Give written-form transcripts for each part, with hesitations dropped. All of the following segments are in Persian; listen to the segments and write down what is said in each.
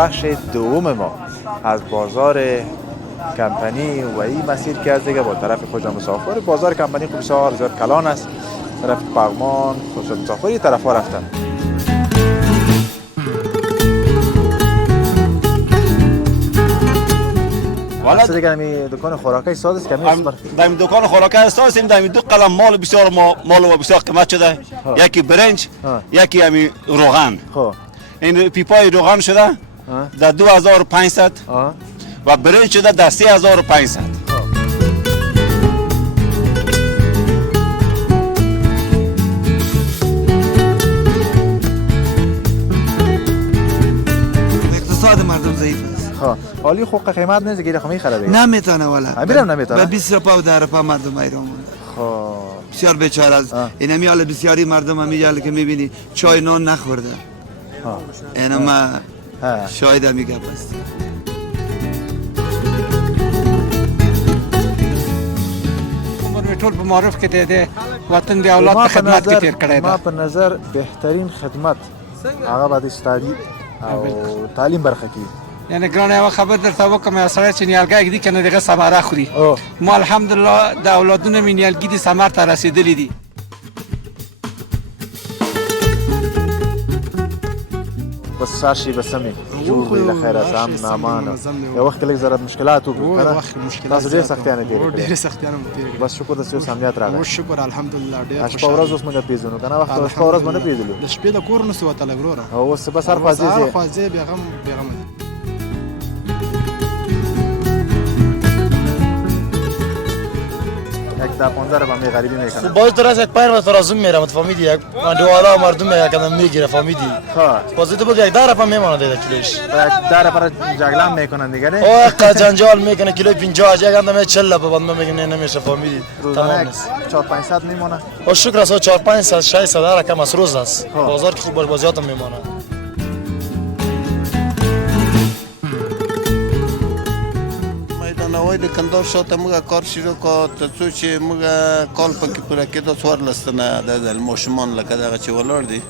بخش دوم ما از بازار کمپانی و این مسیر که از دیگه با طرف خوجا مسافر. بازار کمپانی خب بسیار زیاد کلان است، طرف پغمان خوجا مسافر این طرف ها رفتم. والا دیگه می دکان خوراکی ساز است که می دایم دکان خوراکی است، دایم دو قلم مال بسیار مال و بسیار قیمت شده. یکی برنج، یکی امی روغن. خب این پیپای روغن شده در 2500 و برنج شده در 3500. اقتصاد مردم ضعیف است. حالی خوب قیمت نیست که رقمی خرده. نمیتونه والا. میرم نمیتونه. به 20 روپا و 10 روپا مردم ایران مونده. خب بسیار بیچاره است. این همی حال بسیاری مردم همی حال که میبینی چای نان نخورده. اینا ما شاید همی گپ است. ټول په معروف کې دی وطن دی اولاد په خدمت کې تیر کړی ما دی. په نظر بهترین خدمت هغه باید استادی او تعلیم برخه کی. یعنی ګرانه یوه خبر درته وکړم، یو سړی چې نیالګی ږدي که نه د هغه ثمره خوري. ما الحمدلله د اولادونه مې نیالګي دي ثمر ته رسېدلي دي. بس ساشي بسمي جوړ وي له خیره سم نامان یو وخت لږ زره مشکلات وکړو کنه تاسو ډېر سختیانه تیر ډېر سختیانه مو تیر کړې. بس شکر د سیو سمجات راغی. شکر الحمدلله ډېر شپه ورځ اوس موږ پیژنو کنه وخت شپه ورځ باندې پیژنو د شپې د کور نه سو وتلی وروره او اوس بس هر خوازي خوازي بیغم یک تا 15 با می غریبی میکنه. باز درست یک پیر و ترازم میرم فهمیدی یک دوالا مردم میگن میگیره فهمیدی. باز تو بگی یک داره پا میمونه دیگه کیلوش. یک داره پر جگلام میکنن دیگه نه. او که جنجال میکنه کیلو 50 یک اندام 40 به بعد میگن نمیشه فهمیدی. تمام نیست. 4-500 میمونه. او شکر است 4-500 600 داره کم از روز است. بازار که خوب بازیات میمونه. نوای د کندهار شاته موږ کار شروع کړ ترڅو چې موږ کال پکې پوره کېدو 14 تنه د ماشومان لکه دغه چې ولاړ دي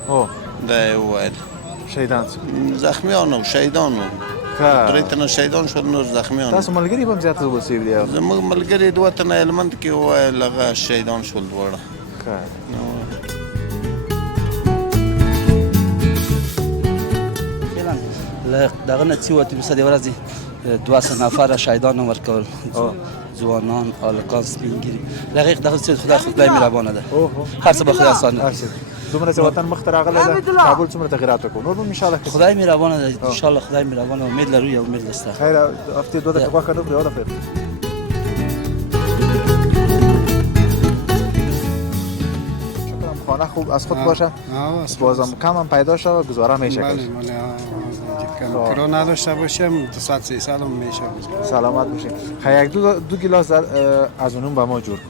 دا وویل شهیدان زخمیان او شهیدان درې تنه شهیدان شول نور زخمیان. تاسو ملګري هم زیات وسیب دي. زموږ ملګري دوه تنه المنت کې وویل هغه شهیدان شول دواړه. دغه نه څه وته په دې ورځ 200 نفر شهیدان ورکول ځوانان الکان سپینګری دقیق دغه څه خدای مهربانه ده هر څه به خدای آسان ده. دومره چې وطن مخ ته راغلی ده کابل څومره تغیرات وکړو نور به ان شاء الله خدای مهربانه ده ان شاء الله خدای مهربانه امید لرو یا امید دسته خیر هفته دو دقیقه وخت نو یاد بخیر. خانه خوب از خود باشه بازم کم هم پیدا شد گزاره میشه کرد. کرو نداشته باشیم 200-300 هم میشه. سلامت باشیم. خیلی یک دو گلاس از اونم به ما جور کن.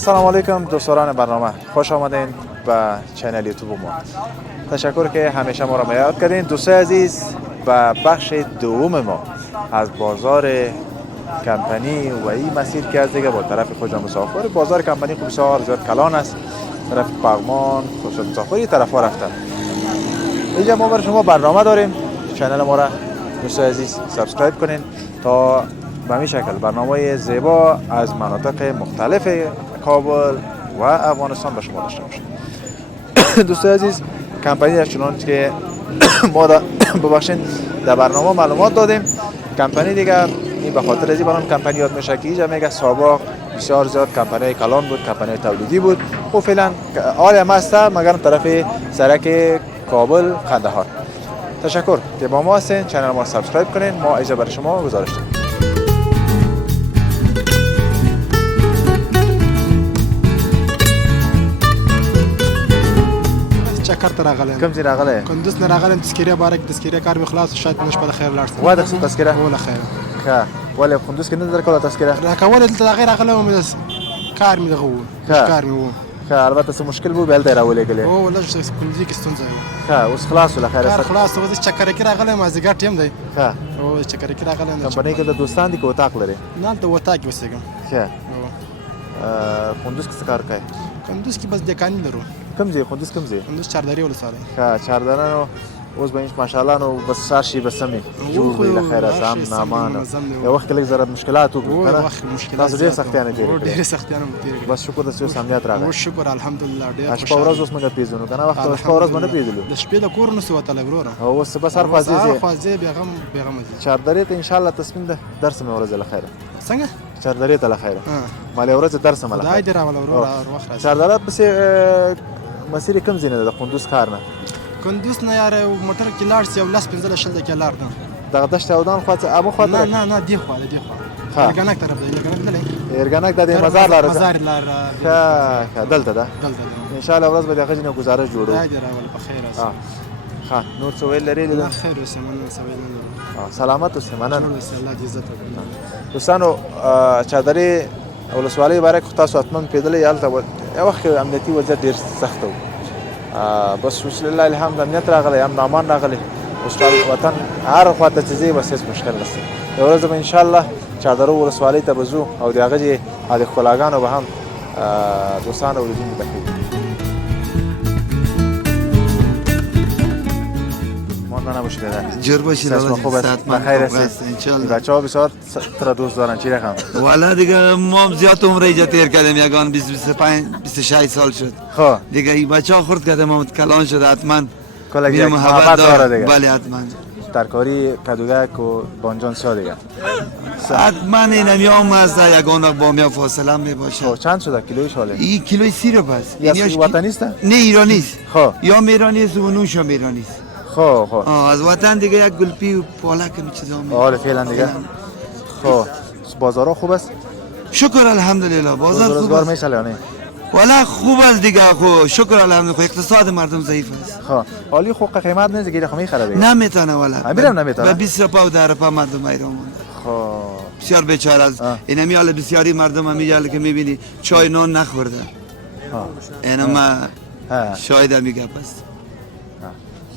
السلام علیکم دوستان برنامه، خوش آمدین به چینل یوتیوب ما. تشکر که همیشه ما را میاد کردین. دوستای عزیز به بخش دوم ما از بازار کمپانی و این مسیر که از دیگه با طرف خوجا مسافر. بازار کمپانی خب بسیار زیاد کلان است، طرف پغمان خوجا مسافر این طرف ها رفتم. اینجا ما برای شما برنامه داریم. چینل ما را دوستای عزیز سابسکرایب کنین تا به همین شکل برنامه زیبا از مناطق مختلف کابل و افغانستان به شما داشته باشیم. دوستای عزیز کمپانی در چنانچه که ما ببخشید در برنامه معلومات دادیم، کمپانی دیگه این به خاطر ازی برام کمپانی یاد میشه که اینجا میگه سابق بسیار زیاد کمپانی کلان بود، کمپانی تولیدی بود و فعلا حال هم هست مگر طرف سرک کابل قندهار. تشکر که با ما هستین. چنل ما سابسکرایب کنین. ما اجازه برای شما گزارش داریم. چکر ته راغلی کوم ځای راغلی؟ کندوز نه راغلی. تذکیره باره کې تذکیره کار مې خلاص شاید نن شپه د خیر لاړ شم. وا د تذکیره وله خیر ښه ولې کندوز کې نه درکوله تذکیره راکول دلته د هغې راغلی وم کار مې دغه و کار مې و ښه البته څه مشکل به بل دی راولېږلی او لږ کلجي کې ستونزه وه ښه اوس خلاص وله خیر کار خلاص و زه چکرکي راغلی یم مازدیګر ټیم دی ښه او چکرکي راغلی یم کمپنۍ کې د دوستان دي که اتاق لري نه هلته وطاق کې اوسېږم ښه کندوز کې څه کار کوي کندوز کې بس دکاني لرو کوم ځای کندوز کوم ځای کندوز چاردرې ولسوالۍ ښه چهاردره نو اوس به ماشاءالله نو بس هر شي به سمې جوړ وي له خیره سم نامان یو وخت کې لږ ذره مشکلات وکړو که نه تاسو ډېر سختیانې تېرې کړې ډېرې سختیانې مو تېرې کړې بس شکر د اوس امنیت راغی اوس شکر الحمدلله ډېر شپه ورځ اوس موږ پیژنو که نه وخت شپه ورځ به نه پیژنو د شپې د کور نه سو وتلی وروره او اوس بس هر خوا ځې ځې بېغمه ځي چهاردرې ته انشاءالله تصمیم ده درس مې ورځ له خیره څنګه چهاردرې ته له خیره مالې ورځ درس مله خدای دې راوله وروره وخت راځي چهاردره پسې مسیر کوم ځای نه ده د کندوز ښار نه کندوز نه یاره موټر کې لاړ سي او 10 15 شل دقیقې لار ده دغه دشت اودان خوا څه ابو خوا ته نه دی خوا دی خوا ارګانک طرف دی ارګانک نه ارګانک د مزار لار ده مزار لار ښه دلته ده ان شاء الله ورځ به دغه جنه گزارش جوړو خدای دې راول په خیر اوسه ښه نور څه ویل لري الله خیر اوسه مننه څه ویل نه سلامت اوسه مننه الله دې عزت وکړي دوستانو چادرې ولسوالۍ باره کې تاسو حتما پیدلې هلته یو وخت امنیتي وضعیت ډېر سخت و بس اوس لله الحمد امنیت راغلی امن امان راغلی اوس وطن هر خوا ته چې ځې بس هېڅ مشکل نشته یو ورځ به انشاءالله چادرو ولسوالۍ ته به ځو او د هغه ځای د ښکلاګانو به هم دوستان او لیدونکو ته ښیو ماندana باشه پدر جور باشید سلام خوب است بخیر هستید انشالله بچه‌ها بسیار تر دوست دارن چی رقم والا دیگه ما زیاد عمر اینجا تیر کردیم یگان 20 25 26 سال شد خب دیگه این بچه‌ها خورد کرده ما کلان شده حتما کلا میرم محبت داره دیگه بله حتما ترکاری کدوگک و بانجان سا دیگه حتما این میام از یگان وقت با میام فاصله می باشه خب چند شده کیلویش حاله این کیلوی 30 رو پس این وطنی است نه ایرانی است خب یا ایرانی است و نوش هم ایرانی است خب خب از وطن دیگه یک گلپی و پالک می چیزا می آره فعلا دیگه خب بازارها خوب است شکر الحمدلله بازار خوب روزگار است میشه یا نه والا خوب است دیگه خو شکر الحمدلله اقتصاد مردم ضعیف است خب حالی خوب قیمت نیست دیگه خمی خرابه نمیتونه والا امیرم نمیتونه به 20 روپا و 10 روپا مردم ایران مونده خب بسیار بیچاره است اینا میاله بسیاری مردم میگه که میبینی چای نان نخورده اینا ما شاهد میگه پس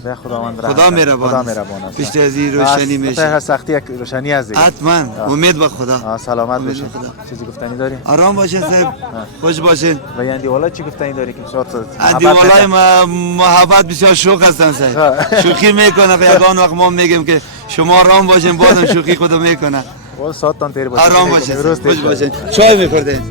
به خداوند رحم خدا مهربان است بیشتر از این روشنی میشه هر سختی یک روشنی از دیگه حتما امید به خدا سلامت باشین چیزی گفتنی داری آرام باشین صاحب خوش باشین و یندی والا چی گفتنی داری که بسیار اندی والای محبت بسیار شوق هستن صاحب شوخی میکنه یگان وقت ما میگیم که شما آرام باشین بازم شوخی خودو میکنه اول ساعت تان تیر باشین آرام باشین خوش باشین چای میخوردین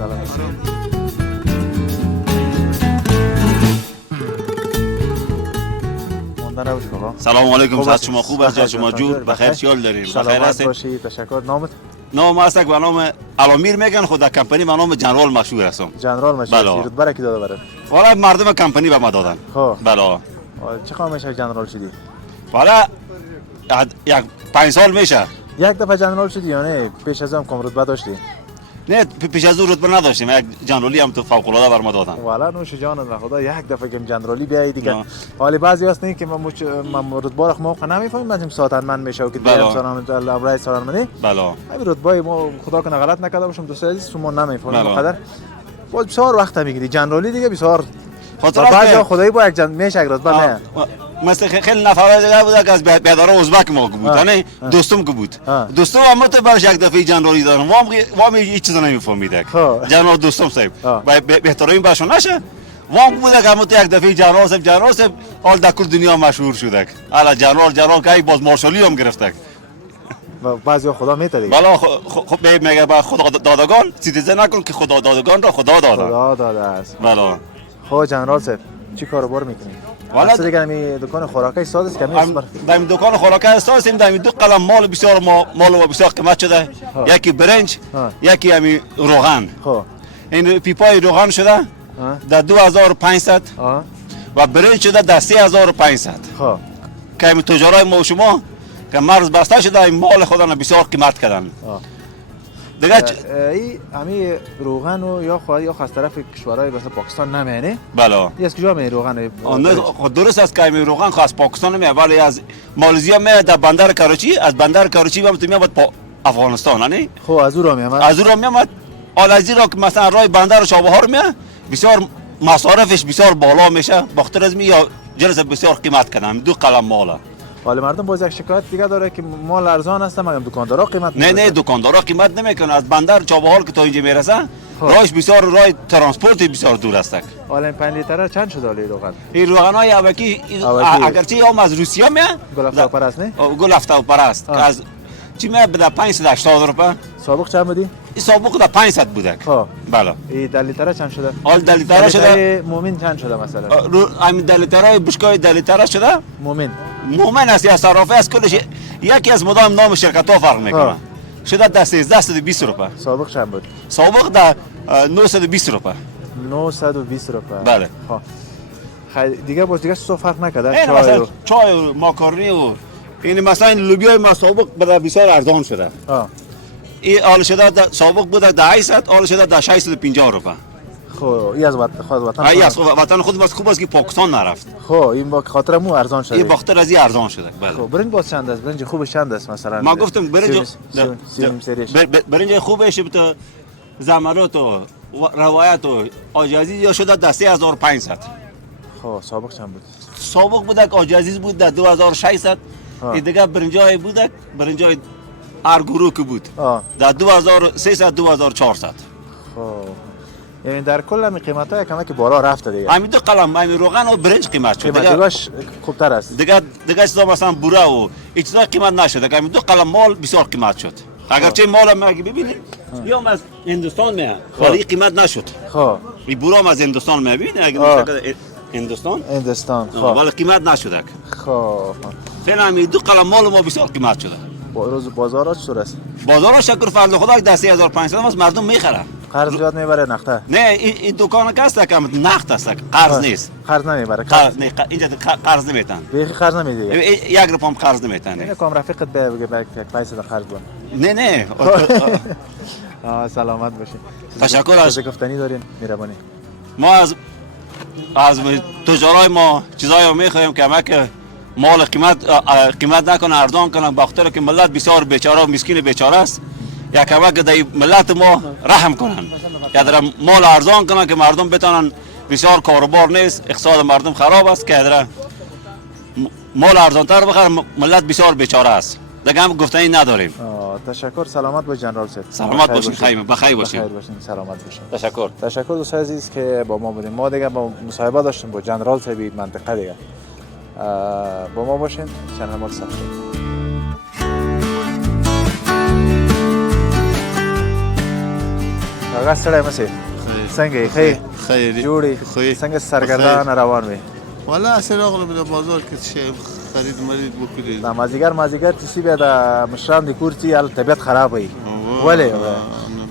سلام علیکم صاحب شما خوب است شما جور بخیر خیال دارین بخیر هستید باشید تشکر نامت نام است به نام علامیر میگن خود کمپانی به نام جنرال مشهور هستم جنرال مشهور رتبه کی داده برات والا مردم کمپانی به ما دادن خب بله چه خواهم میشه جنرال شدی والا یک 5 سال میشه یک دفعه جنرال شدی یا نه پیش از هم کم رتبه داشتی نه پیش از اون رتبه نداشتیم یک جنرالی هم تو فوق العاده بر ما دادن والا نوش جانت به خدا یک دفعه که جنرالی بیای دیگه حالا بعضی هست نه که من رتبه رو موقع نمیفهمیم بعضی ساعتمند میشه و که دیگه سلام الله سلام بله همین رتبه ما خدا کنه غلط نکرده باشم دوست عزیز شما نمیفهمیم بقدر باز بسیار وقت میگیری جنرالی دیگه بسیار بعضی خدایی با یک میشه یک رتبه نه مثل خیلی نفرای دیگه بود که از بیاداره ازبک ما بود یعنی دوستم که بود دوستم هم تو برش یک دفعه جنرالی دارم وام هیچ چیز نمیفهمیده جنرال دوستم صاحب بهترین باشون نشه وام بود که هم تو یک دفعه جنرال صاحب حال در کل دنیا مشهور شده حالا جنرال که باز مارشالی هم گرفته بعضی خدا میتره بله خب میگه با خدا دادگان سیتیزن نکن که خدا دادگان را خدا داده خدا داده است بله خب جنرال صاحب چی کارو میکنی والا دیگه می دکان خوراکی ساز است که می در دکان خوراکی ساز است در دو قلم مال بسیار مال و بسیار قیمت شده یکی برنج یکی همین روغن خب این پیپای روغن شده در 2500 و برنج شده در 3500 خب که همین تجارای ما و شما که مرز بسته شده این مال خودن بسیار قیمت کردن دیگه ای همین روغن و یا خواهی یا از طرف کشورهای مثل پاکستان نمیانه بله از کجا می روغن درست است که همین روغن خاص پاکستان نمیاد ولی از مالزی میاد در بندر کراچی از بندر کراچی هم تو میاد افغانستان نه خب از اون را میاد از اون را میاد آلزی را که مثلا رای بندر چابهار میه بسیار مصارفش بسیار بالا میشه بخاطر از می یا جلس بسیار قیمت کنم 2 قلم ماله. ولی مردم باز یک شکایت دیگه داره که مال ارزان است مگر دکاندارا قیمت نه دکاندارا قیمت نمیکنه. از بندر چابهار که تا اینجا میرسه راهش بسیار راه ترانسپورت بسیار دور است. حالا این 5 لیتره چند شده لی روغن؟ این روغن های اوکی اگرچه هم از روسیه میه گل افتاو پرست نه؟ گل افتاو پرست که از چی میه بده 580 روپیه. سابق چند بودی؟ این سابق ده 500 بوده. بله. این 10 لیتره چند شده؟ حال 10 لیتره شده. مومن چند شده مثلا؟ همین 10 لیتره بشکای 10 لیتره شده. مومن است یا صرافه است کلش یکی از مدام نام شرکت ها فرق میکنه. شده ده 1320 روپیه. سابق چند بود؟ سابق ده 920 روپیه. 920 روپیه. بله. دیگه باز دیگه چیزا فرق نکرده؟ چای مثلا چای و ماکارونی و این مثلا لوبیا ما سابق بده بسیار ارزان شده. این حال شده سابق بوده ده 800 حال شده ده 650 روپیه. خب این از وطن ای از وطن خود باز خوب است که پاکستان نرفت. خب این با خاطر مو ارزان شده. این بخاطر از این ارزان شده. بله. خب برنج باز چند است؟ برنج خوبش چند است مثلا؟ ما گفتم برنج خوبش تو زمرات و روایت و آجازی یا شده ده 3500. خب سابق چند بود؟ سابق بوده که آجازی بود ده 2600. این دیگه برنجای بوده برنجای ارگورو که بود در 2300 2400. خب یعنی در کل همین قیمت ها کمک بالا رفته دیگه. همین 2 قلم همین روغن و برنج قیمت شد. دیگهش خوبتر است. دیگه چیزا مثلا بوره و این چیزا قیمت نشد. همین 2 قلم مال بسیار قیمت شد. اگرچه مال ما ببینید یا از هندوستان میاد ولی قیمت نشد. خب این بوره از هندوستان میبینید اگه هندوستان خب ولی قیمت نشد. خب فعلا همین 2 قلم مال ما بسیار قیمت شده. روز بازارش چطور است؟ بازار شکر فضل خدا که 3500 است مردم میخره. قرض زیاد میبره نقطه؟ نه این دکان که است که نقد است قرض نیست. قرض نمیبره. نه اینجا قرض نمیتن. بیخی قرض نمیدی. 1 روپیه قرض نمیتن. نه کام رفیقت بگه پیسه قرض بون. نه سلامت باشی. تشکر از گفتنی دارین میربانی. ما از تجارای ما چیزایی میخوایم که همه مال قیمت نکنه ارزان کنه بخاطر که ملت بسیار بیچاره و مسکین بیچاره است. یا که در ملت ما رحم کنن یا در مال ارزان کنن که مردم بتونن بسیار کاروبار نیست اقتصاد مردم خراب است که در مال ارزانتر بخره ملت بسیار بیچاره است. دیگه هم گفتنی نداریم. تشکر. سلامت باش جنرال سید. سلامت باشین خیمه بخیر باشین. سلامت باشین. تشکر دوست عزیز که با ما بودیم. ما دیگه با مصاحبه داشتیم با جنرال سید منطقه دیگه. با ما باشین. چنل ما رو سابسکرایب آقا سلام مسیح څنګه یې خیری جوړی څنګه سرګردان روان وي والا اصل راغله به بازار کې شی خرید مرید وکړي مازیګر چې بیا د مشران د کور چې ال طبیعت خراب وي ولې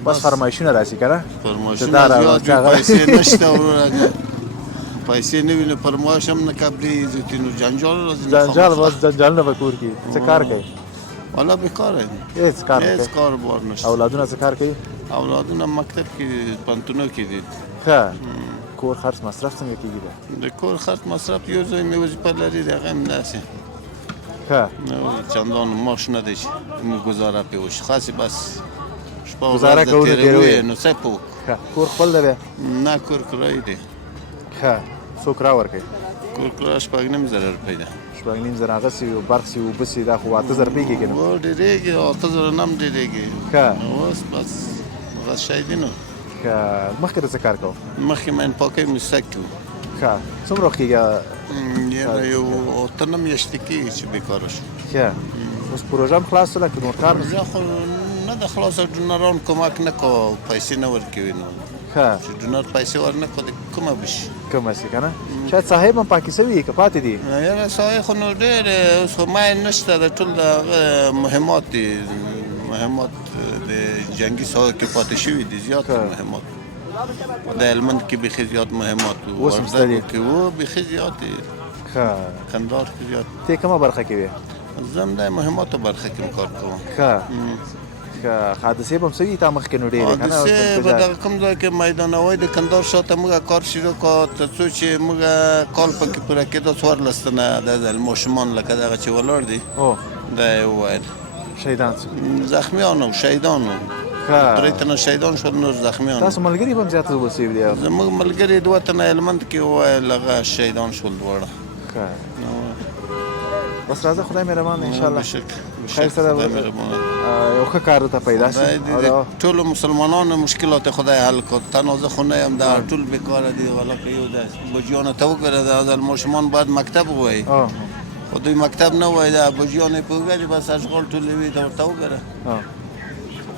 بس فرمایشونه راسي کنه فرمایشونه زیات پیسې نشته ورته پیسې نه ویني فرمایش هم نه کبري زیتونو جنجال بس جنجال نه وکور کی څه کار کوي والا بیکار دی هیڅ کار بار نشته اولادونه څه کار کوي اولادونه مکتب کې پانتونو کې دي ښه کور خرڅ مصرف څنګه کیږي د کور خرڅ مصرف یو ځای مې وظیفه لري دغه هم داسې ښه چندان معاش نه دی چې موږ گزاره پې وشي خاصې بس شپه گزاره کوو تېروي نو څه پوه کور خپل دی نه کور کرایه دی ښه څوک راورکوي کور کرایه 2.5 روپۍ ده 2.5 هغسې برق سي اوبه سي دا خو 8 روپۍ کېږي نو ډېرېږي 8 نه هم ډېرېږي ښه اوس بس هغه شی دی نو ښه مخکې ته څه کار کوو مخکې مین پاکۍ مسک کوو ښه څومره وخت کېږي یو 8 میاشتې کېږي چې بېکاره شو ښه اوس پروژه هم خلاص شوله که نور کار پروژه خو نه ده خلاصه ډونران کمک نه کوه پیسې نه ورکوي نو ښه چې ډونر پیسې ورنه کړو د کومه به شي کومه شي که نه شاید صاحب هم پاکې شوي که پاتې دي یاره صاحب خو نو ډېر اوس خو ماین نشته د ټول د هغه مهمات دي مهمات د جنګي ساحو کې پاتې شوي دي زیات مهمات د هلمند کې بیخي زیات مهمات وو وردګو کې وو بیخي زیات دي ښه کندهار کې زیات ته کومه برخه کې وې زه هم د مهماتو برخه کې کار کوم ښه حادثې به هم شوي تا مخکې نو ډېرې که نه حادثې به دغه کوم ځای کې میدانوی د کندهار شاته موږ کار شروع کړ تر څو چې موږ کال پکې پوره کېدو 14 تنه د ماشومان لکه دغه چې ولاړ دي دا یې وویل شهیدان زخمیان و شهیدان و درې تنه شهیدان شول نور زخمیان تاسو ملګري هم زیات وبل شوي دي زموږ ملګري دوه تنه هلمند کې وویل هغه شهیدان شول دواړه بس راځه خدای مهربان انشاءالله خیر سره خدای مهربان یو ښه کار ته پیدا شي ټولو مسلمانانو مشکلات خدای حل کړ تنازع خو نه یم دا ټول بیکاره دي ولکه یو د بچیانو ته وګوره دا ماشومان باید مکتب ووایي خو دوی مکتب نه وایي دا بچیان یې په وګوري بس اشغال ټول وي دا ورته وګوره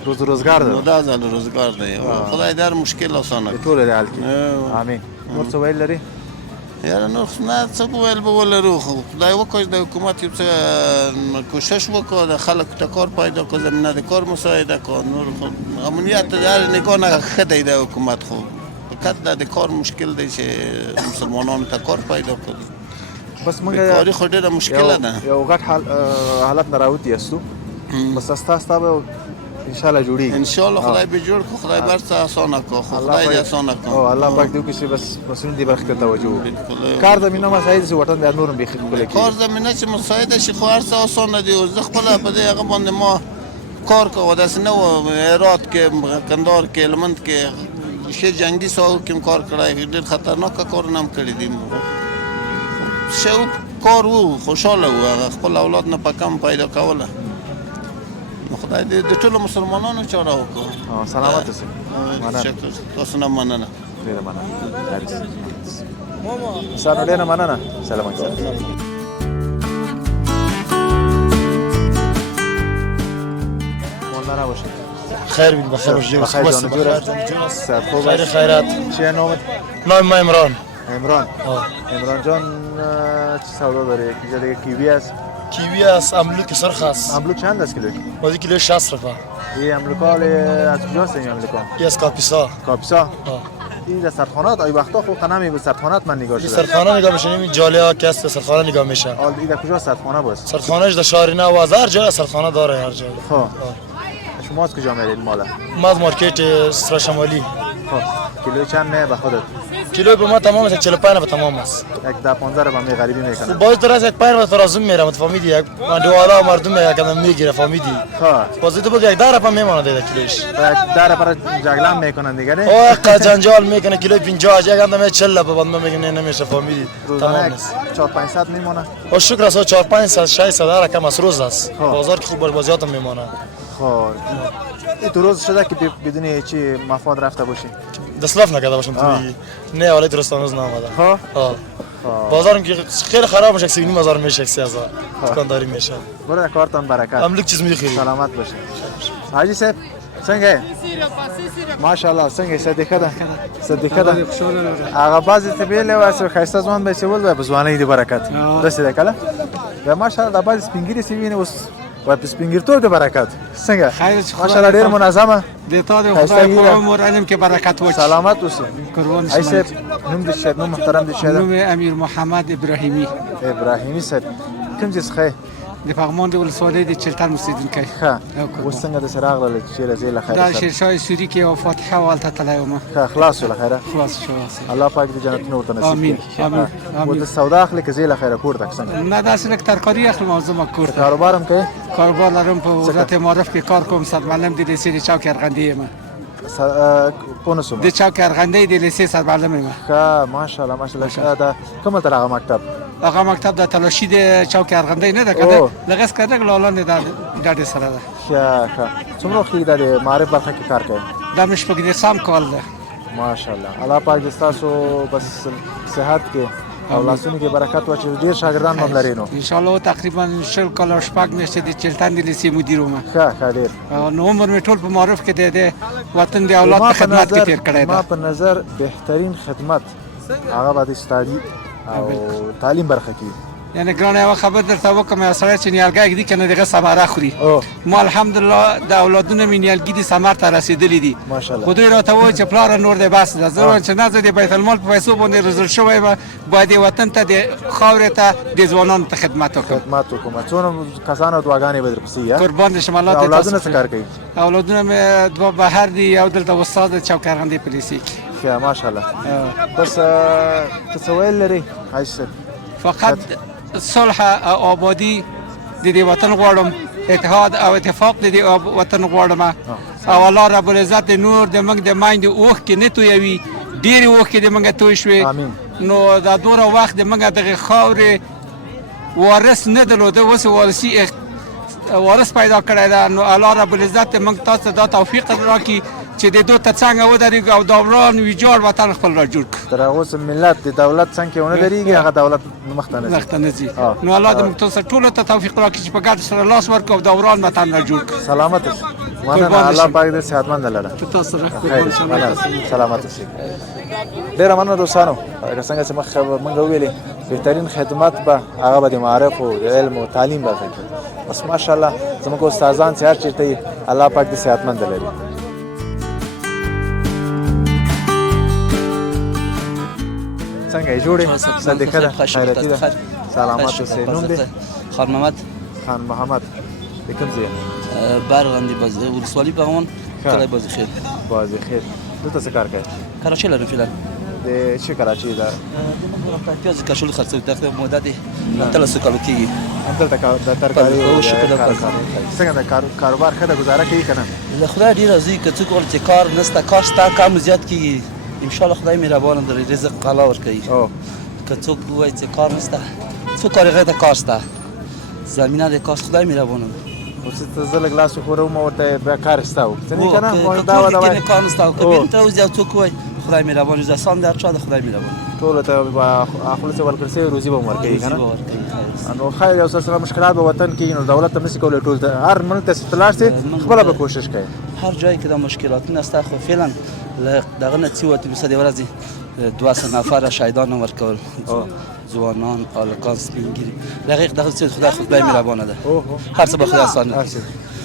روزګار نو دا ځل روزګار دی خدای در مشکل اسانه کړي ټول حل کړي امین نور څه ویل لري یاره نور نه څه ویل به ولرو خو خدای وکړي د حکومت یو څه کوشش وکړو د خلکو ته کار پیدا کړو زمینه د کار مساعده کړو نور خو امنیت د هر نگاه نه ښه دی د حکومت خو فقط د کار مشکل دی چې مسلمانانو ته کار پیدا کړي بس موږ کاری خو ډېره مشکله ده یو غټ حالت نه راوتی یاستو بس تاسو به انشاءالله جوړیږي انشاءالله خدای به جوړ کړو خدای بر څه اسانه کړو خدای دې اسانه کړو الله پاک دې وکړي بس مسؤلین دې برخه توجه کار زمينه مساعد سي وطن د نورم بيخي کول کار زمينه چې مساعد شي خو هر څه اسانه دي او زه خپل په دې هغه باندې ما کار کوم داس نه و هرات کې کندهار کې هلمند کې شي جنگي ساو کې کار کړای ډېر خطرناک کار نام کړی دي شو کار وو خوشاله و خپل اولاد نه پکم پیدا کوله خدای دې د ټولو مسلمانانو چاره وکړو سلامت اوسئ شکر تاسو نه مننه ډېره مننه سره ډېره مننه سلام علیکم مولانا باشه خیر بین بخیر باشه بخیر جان جور صحت خوب خیر خیرات چیه نامت نام ما عمران عمران جان چی سودا داری اینجا دیگه کیوی است کیوی است املوک سرخ است املوک چند است کیلو بازی کیلو 60 روپیه این املوکا از کجاست این املوکا این از کاپیسا این در سردخانات ای وقتا خب قنمی به سردخانات من نگاه شده سردخانه نگاه میشه این جاله ها که است سردخانه نگاه میشه این در کجا سردخانه باست سردخانهش در شارینه و هزار جای سردخانه داره هر جای خب شما از کجا میرید مالا ما از مارکت سرا شمالی خب کیلو چند نه به خودت کیلو به ما تمام است 45 به تمام است یک ده 15 به من غریبی میکنه باز درست یک پنج به ترازم میرم فهمیدی یک دوالا مردم یک کم میگیره فهمیدی باز تو بگو یک داره پا میمونه دیگه کیلوش داره برای جگلم میکنن دیگه نه او جنجال میکنه کیلو 50 یک اندام 40 به بند میگه نمیشه فهمیدی تمام است 4 500 میمونه او شکر است 4 500 600 داره کم از روز است بازار که خوب بازیات میمونه خب این تو روز شده که بدون چی مفاد رفته باشی دستلاف نکرده باشم توی نه ولی درست هنوز نامده ها بازارم که خیلی خراب میشه 3000 میشه 3000 دکانداری میشه برای کارتان برکت املوک چیز میخری سلامت باشه حاجی صاحب څنګه ماشاءالله څنګه صدقه ده هغه بعضی ته بیل واسه خیسته ځوان به سیول به ځواني دی برکت رسیده کله یا ماشاءالله بعضی سپینګری سی ویني اوس و سپینګرتوب د برکت څنګه ماشاءالله ډیر منظمه د تا د خدای په عمر علم کې برکت وکړي سلامت اوسه قربان شم ایسه نوم د شه نوم محترم د شه نوم امیر محمد ابراهیمی صاحب کوم ځای ښه د پغمان د ولسوالۍ د چلتن اوسیدونکی ښه اوس څنګه د سراغ له چیرې زی له خیر دا شیرشاه سوری کې او فاتحه والته تلای ومه ښه خلاص له خیره خلاص شو الله پاک د جنت نور ته نصیب امين امين او د سودا اخلي کې زی له خیره کور تک څنګه نه دا سره ترکاری اخلم او زما کور ته کاروبارم کوي کاروبار لرم په وزارت معارف کې کار کوم سرمعلم د لیسې د چوک ارغندې ما پونسو د چوک ارغندې د لیسې سرمعلم ما ښه ماشاءالله دا کومه تر هغه مکتب هغه مکتب د تلاشی د چوک ارغندې نه ده کنه لږه سکده لاله د ډاډه سره ده ښه څومره خې د معرفت برخه کې کار کوي دا مش په دې سم کال ده ماشاءالله الله پاک دې تاسو بس صحت کې او لاسونو کې برکت واچي ډیر شاګردان هم لري نو ان شاء الله تقریبا شل کال شپږ میاشتې د چلتن د لیسې مدیر وم ښه ډیر نو عمر می ټول په معرف کې د وطن د اولاد په خدمت کې تیر کړی ما په نظر بهترین خدمت هغه باندې استادي او تعلیم برخه کې یعنی ګرانه یو خبر درته وکم سره چې نیالګي دي کنه دغه ثمره خوري ما الحمدلله د اولادونو نیالګي دي ثمر ته رسیدلې دي خدای راته وایي چې پلار نور دی بس د زړه چې نه د بیت المال په پیسو باندې رزل شوی و باید وطن ته د خاور ته د ځوانانو ته خدمت وکړم څونه کسانو دعاګانې به درپسې یا قربان شم الله ته اولادونه څه کار کوي اولادونه مې دوه بهر دي او دلته استاد چوکرغندې پولیسي کې ماشاءالله بس څه ویل لري عايشه فقط صلح او آبادی د دې وطن غواړم اتحاد او اتفاق د دې وطن غواړم او الله رب العزت نور د موږ د مایند اوخ کې نه تویوي ډېرې اوښکې د موږ توی شوې نو دا دومره وخت د موږ دغه خاورې وارث نه درلوده اوس وارثي وارث پیدا کړی ده نو الله رب العزت موږ تاسو ته دا توفیق راکړي چې د دوی ته څنګه ودرېږو او دا وران ویجاړ وطن خپل را جوړ کړو. تر هغه چې ملت د دولت څنګ کې ونه درېږي هغه دولت مخته نه ځي. نو الله دې موږ تاسو ټولو ته توفیق راکړي چې په ګډه سره لاس ورکړو او دا وران وطن را جوړ کړو. سلامت اوسئ. مننه الله پاک دې صحتمند لره. تاسو سره سلامت اوسئ. ډېره مننه دوستانو. لکه څنګه چې موږ وویلې بهترین خدمت به هغه به د معارف او د علم او تعلیم برخه کې بس ماشاءالله زموږ استادان چې هر چېرته الله پاک دې صحتمند لري. څنګه یې جوړې صدیقه ده خیرتي ده سلامت اوسئ. نوم دې خان محمد. خان محمد د کوم ځای؟ برغندې ولسوالي بغمان کلی بازخیل. بازخیل. دلته څه کار کوې؟ کراچۍ لرم فعلا. د چی کراچۍ ده؟ پیاز کچالو خرڅوي تقریبا موده دې 13 کالو کېږي. همدلته د ترکاري څنګه د کاروبار ښه ده ګزاره کوي که نه؟ له خدای ډېر راضي که څوک وایي چې کار نشته کار شته کم زیات کېږي انشاءالله خدای مهربانه دی رزق الله ورکوي. که څوک وایي چې کار نشته څو کار هغې ته کار شته زمینه د کار خدای مهربانه دی. اوس ته زه لږ لاس وښورم ورته بیا کار شته و څه نه که نه ټول کې کار نشته او که بیرون ته وځي او څوک وایي خدای مهربان وي آسان دی هر چا د خدای مهربان ټولو ته خپل څه ورکړل شوی روزي به هم ورکوي که نه نو خیر یو څه سره مشکلات به وطن کېږي نو دولت ته هم نشي کولی ټول هر ملک ته چې ته لاړ شې خپله به کوشش کوې هر جای کې دا مشکلاتونه شته خو فعلا له دغه نه څه وته مثلا د ورځې 200 نفر شهیدان ورکول ځوانان هلکان سپینګیري دقیق دغه څه خدای مهربانه ده هر څه به خدای آسان دی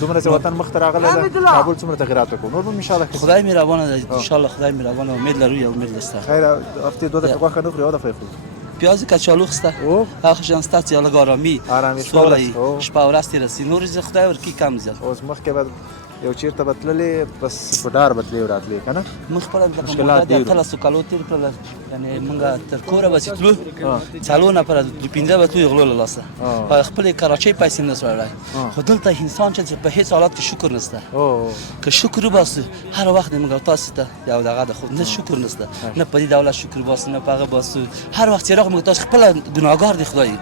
دومره چې وطن مخ ته راغلی ده کابل څومره تغیرات وکړو نور به انشاءالله خدای مهربانه ده انشاءالله خدای مهربانه امید لرو یا امید شته خیر هفتې 2 دقیقې غوښه نه خوري یو دفعه خوري پیاز کچالو خسته هغه جان ستاسو یاله آرامی شپه ورځ تیرسي نور ز خدای ورکی کم زیات اوس مخکې بعد یو چیرته بتللې بس په ډار بتلې وراتلې کنه مخبره د تل سکالو تیر کړل یعنی مونږه تر کوره وسیتلو چالو نه پر د پینځه وتلو غلو لاسه خپل کراچۍ پیسې نه سره خو دلته انسان چې په هیڅ حالت کې شکر نشته که شکر بس هر وخت موږ تاسو ته یو دغه د خود نه شکر نشته نه په دې دولت شکر بس نه پغه بس هر وخت چې موږ تاسو خپل ګناګار دی خدای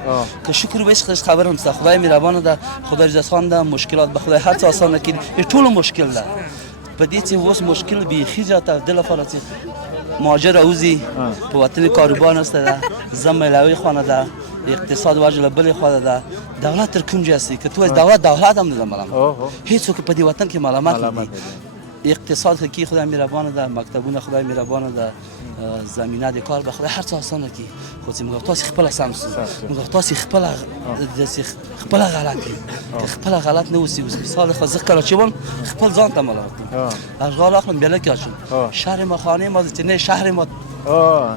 که شکر به خبر هم خدای مهربان ده خدای رضاخان ده مشکلات به خدای هر څه آسان کړي ټول مشکل ده په دې چې اوس مشکل بیخي زیاته د لپاره چې مهاجر اوزي په وطن کاروبار نشته ده زملوي خانه ده اقتصاد واجب بل خو ده دولت تر کوم جاسي که تو دولت هم نه ملامت هیڅ څوک په دې وطن کې ملامت اقتصاد کې خدای مهربانه ده مکتبونه خدای مهربانه ده زمینه د کار به خدای هر څه آسانه کړي خو چې موږ تاسو خپل سم موږ تاسو خپل غلط که خپل غلط نه وسی مثال خو زه کله چې وم خپل ځان ته ملامت اشغال اخلم بیا لکه شهر ما خانه ما چې نه شهر ما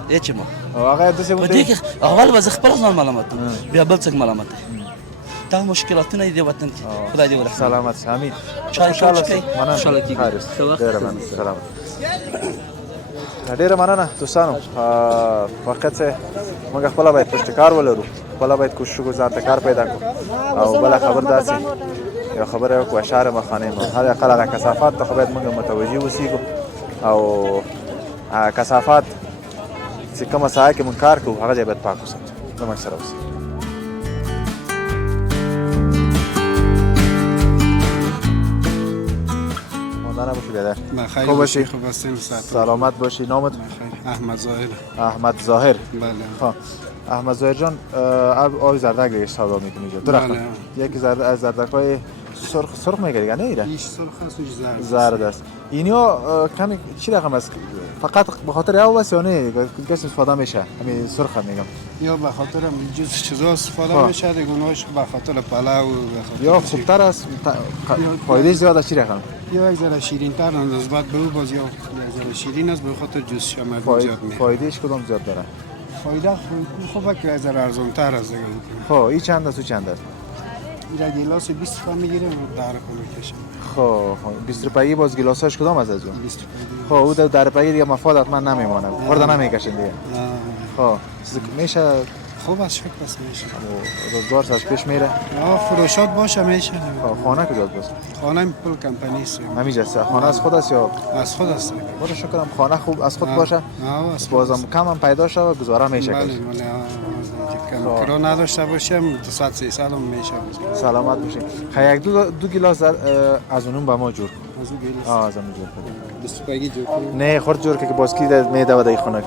هیڅ ما هغه د څه ودی اول به خپل ځان ملامت بیا بل څه ملامت دا مشکلاتونه دي وطن کې خدای دې ورحمت سلامت امين ان شاء الله سلامت ډیره مننه دوستانو فقط موږ خپل باید پشتکار ولرو خپل باید کوشش وکړو ځان ته کار پیدا کړو او بل خبر داسې یو خبره وکړو اشعار مخانه نو هر اقل هغه کثافات ته باید موږ متوجه اوسېږو او کثافات چې کومه ساحه کې موږ کار کوو هغه ځای باید پاک وساتو زموږ سره اوسئ خوب باشی سلامت باشی نامت احمد ظاهر احمد ظاهر بله احمد ظاهر جان آب زردک دیگه صدا میکنی اینجا درخت یکی از زردک‌های سرخ میگه دیگه نه ایره ایش سرخ است و زرد است اینیا کمی چی رقم است فقط به خاطر او بس یا نه کسی استفاده میشه همین سرخ میگم یا به خاطر جز چیزا استفاده میشه دیگه اوناش به خاطر پلاو یا خوبتر است فایده زیاد چی رقم یا یک ذره شیرین تر نسبت به او باز یا یک ذره شیرین است به خاطر جز شمر زیاد میشه فایدهش کدام زیاد داره فایده خوبه که یک ذره ارزان تر است دیگه خب این چند است و چند است این گیلاس 20 تومن میگیریم و در میکشیم خب 20 روپیه باز گیلاساش کدام از اون 20 خب او در روپیه دیگه مفاد حتما نمیمونه خورده نمیکشین دیگه خب میشه خوب است، شکر است میشه. روزگار ساز پیش میره؟ فروشات باشه میشه. خانه کجاست بس؟ خانه پول کمپانی است. همینجا است. خانه از خود است یا از خود است؟ برو شکرم خانه خوب از خود باشه. بازم کم هم پیدا شود گزاره میشه. بله کم کرو نداشته باشیم 200 300 هم میشه. سلامت باشین. خیلی یک دو گلاس از اونم به ما جور کن. از اون گلاس. از اون جور کن. 25 جور کن. نه خورد جور که باز کی میده و دای خنک.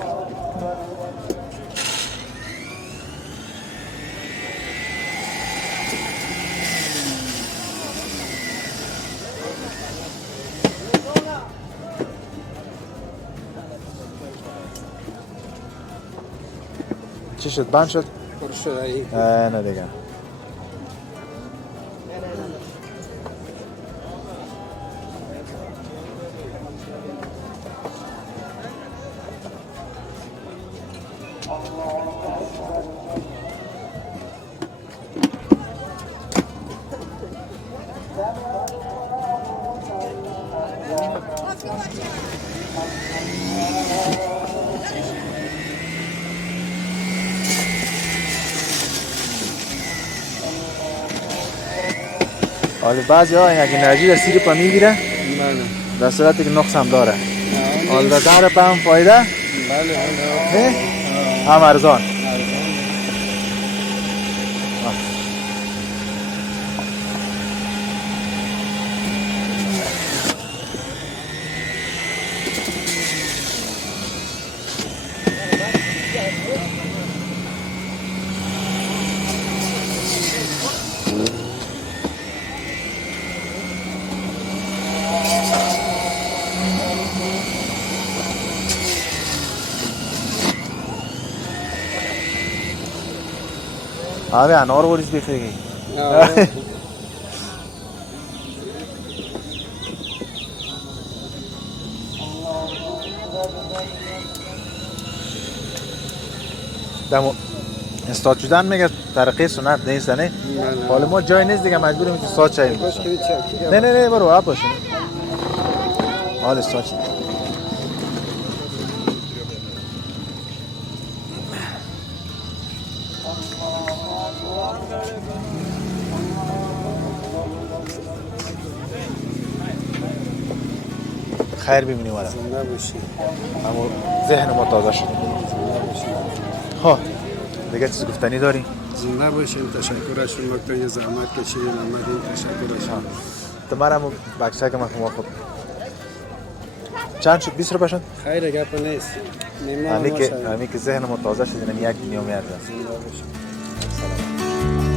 چی شد؟ بند شد؟ پر شد ای. نه دیگه. حالا بعضی ها یک انرژی در سیرپ هم میگیره در صورتی که نقص هم داره حالا در پا هم فایده بله هم ارزان آبی انار وریز بخیری دمو استاد شدن میگه طریقه سنت نیست نه حالا ما جای نیست دیگه مجبوریم که استاد شاییم نه برو آب باشیم حالا استاد شد خیر ببینیم ولی زنده باشی اما ذهن ما تازه شد ها دیگه چیز گفتنی داری؟ زنده باشین تشکرشون وقتا یه زحمت کشیدین آمدین تشکرشون تمام بکسه که ما خود چند شد 20 رو باشد؟ خیر گپ نیست همی که ذهن ما تازه شد یک دنیا میارزه زنده باشین سلام